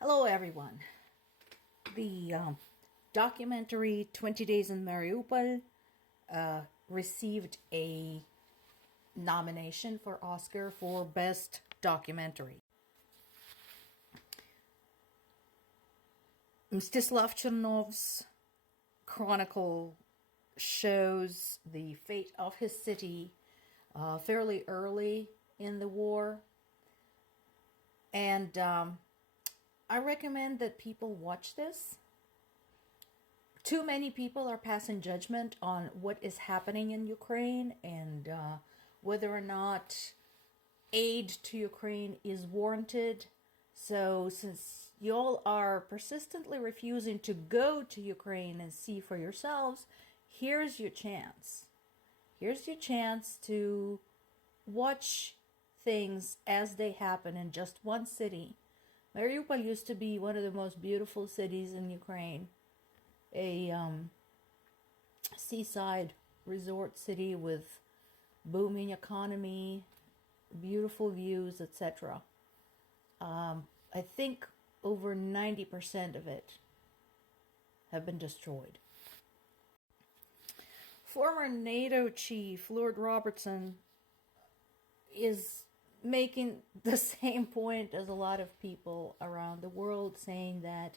Hello, everyone. The documentary 20 Days in Mariupol received a nomination for Oscar for Best Documentary. Mstislav Chernov's chronicle shows the fate of his city fairly early in the war. And I recommend that people watch this. Too many people are passing judgment on what is happening in Ukraine and whether or not aid to Ukraine is warranted. So since y'all are persistently refusing to go to Ukraine and see for yourselves, here's your chance. Here's your chance to watch things as they happen in just one city. Mariupol used to be one of the most beautiful cities in Ukraine, a seaside resort city with booming economy, beautiful views, etc. I think over 90% of it have been destroyed. Former NATO chief Lord Robertson is making the same point as a lot of people around the world, saying that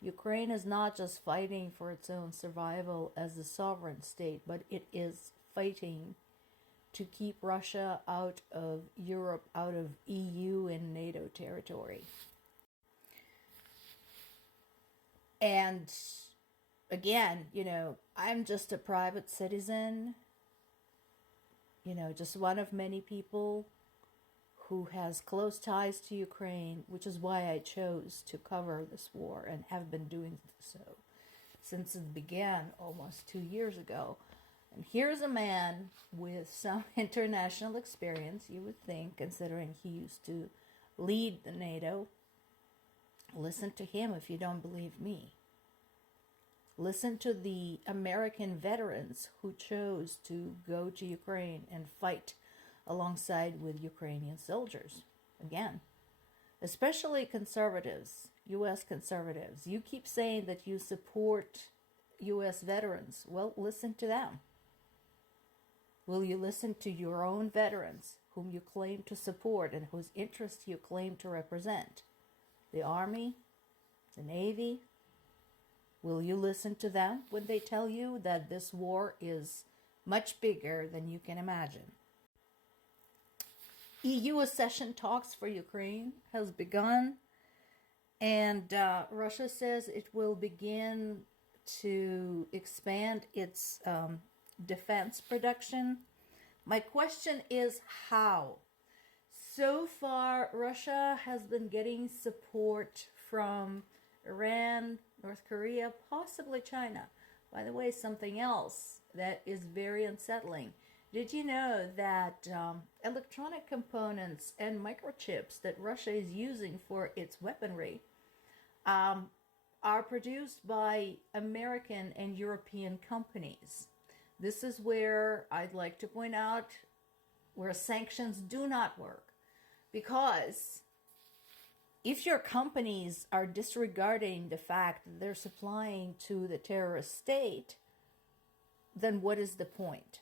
Ukraine is not just fighting for its own survival as a sovereign state, but it is fighting to keep Russia out of Europe, out of EU and NATO territory. And again, I'm just a private citizen, just one of many people who has close ties to Ukraine, which is why I chose to cover this war and have been doing so since it began almost 2 years ago. And here's a man with some international experience, you would think, considering he used to lead the NATO. Listen to him if you don't believe me. Listen to the American veterans who chose to go to Ukraine and fight alongside with Ukrainian soldiers. Again, especially conservatives, U.S. conservatives. You keep saying that you support U.S. veterans. Well, listen to them. Will you listen to your own veterans whom you claim to support and whose interests you claim to represent? The Army, the Navy. Will you listen to them when they tell you that this war is much bigger than you can imagine? EU accession talks for Ukraine has begun, and Russia says it will begin to expand its defense production. My question is how? So far, Russia has been getting support from Iran, North Korea, possibly China. By the way, something else that is very unsettling. Did you know that electronic components and microchips that Russia is using for its weaponry are produced by American and European companies? This is where I'd like to point out where sanctions do not work. Because if your companies are disregarding the fact that they're supplying to the terrorist state, then what is the point?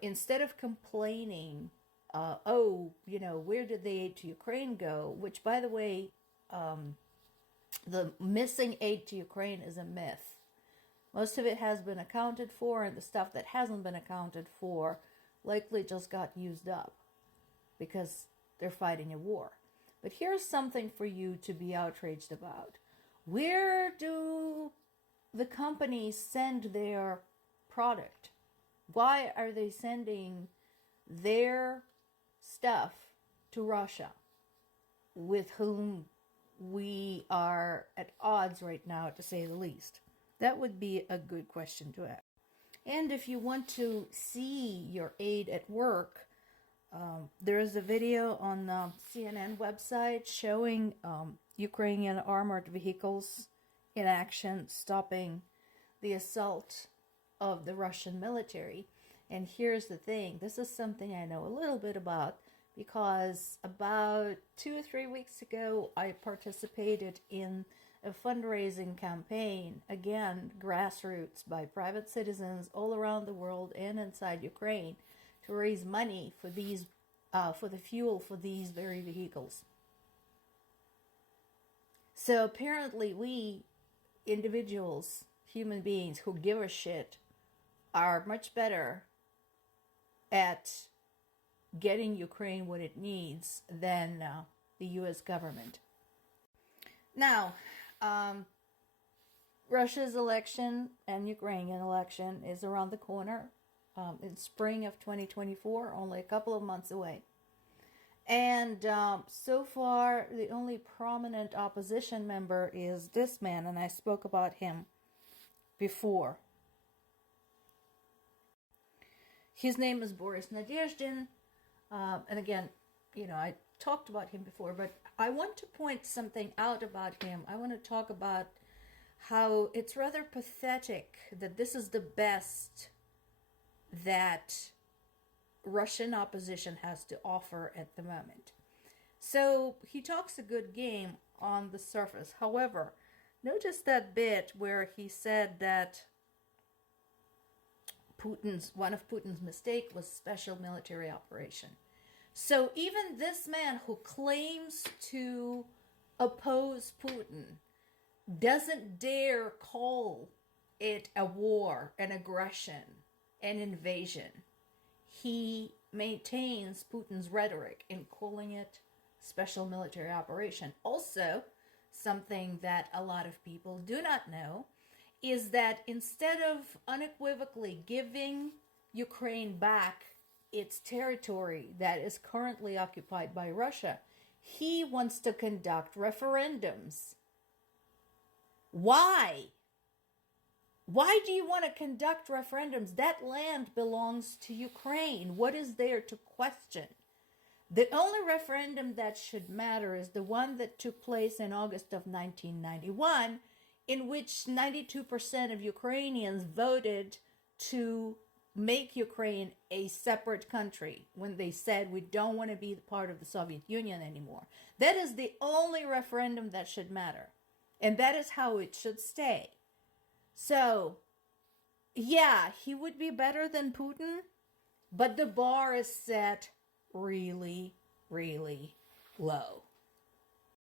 Instead of complaining, where did the aid to Ukraine go? Which, by the way, the missing aid to Ukraine is a myth. Most of it has been accounted for, and the stuff that hasn't been accounted for likely just got used up because they're fighting a war. But here's something for you to be outraged about. Where do the companies send their product? Why are they sending their stuff to Russia, with whom we are at odds right now, to say the least? That would be a good question to ask. And if you want to see your aid at work, there is a video on the CNN website showing Ukrainian armored vehicles in action, stopping the assault of the Russian military. And here's the thing, this is something I know a little bit about because about 2 or 3 weeks ago, I participated in a fundraising campaign, again, grassroots, by private citizens all around the world and inside Ukraine, to raise money for these, for the fuel for these very vehicles. So apparently we, individuals, human beings who give a shit, are much better at getting Ukraine what it needs than the U.S. government. Now, Russia's election and Ukrainian election is around the corner. In spring of 2024, only a couple of months away. And so far, the only prominent opposition member is this man, and I spoke about him before. His name is Boris Nadezhdin. And again, I talked about him before, but I want to point something out about him. I want to talk about how it's rather pathetic that this is the best that Russian opposition has to offer at the moment. So he talks a good game on the surface. However, notice that bit where he said that one of Putin's mistake was special military operation. So even this man who claims to oppose Putin doesn't dare call it a war, an aggression, an invasion. He maintains Putin's rhetoric in calling it special military operation. Also, something that a lot of people do not know is that instead of unequivocally giving Ukraine back its territory that is currently occupied by Russia, he wants to conduct referendums. Why? Why do you want to conduct referendums? That land belongs to Ukraine. What is there to question? The only referendum that should matter is the one that took place in August of 1991, in which 92% of Ukrainians voted to make Ukraine a separate country when they said we don't want to be part of the Soviet Union anymore. That is the only referendum that should matter. And that is how it should stay. So, yeah, he would be better than Putin, but the bar is set really, really low.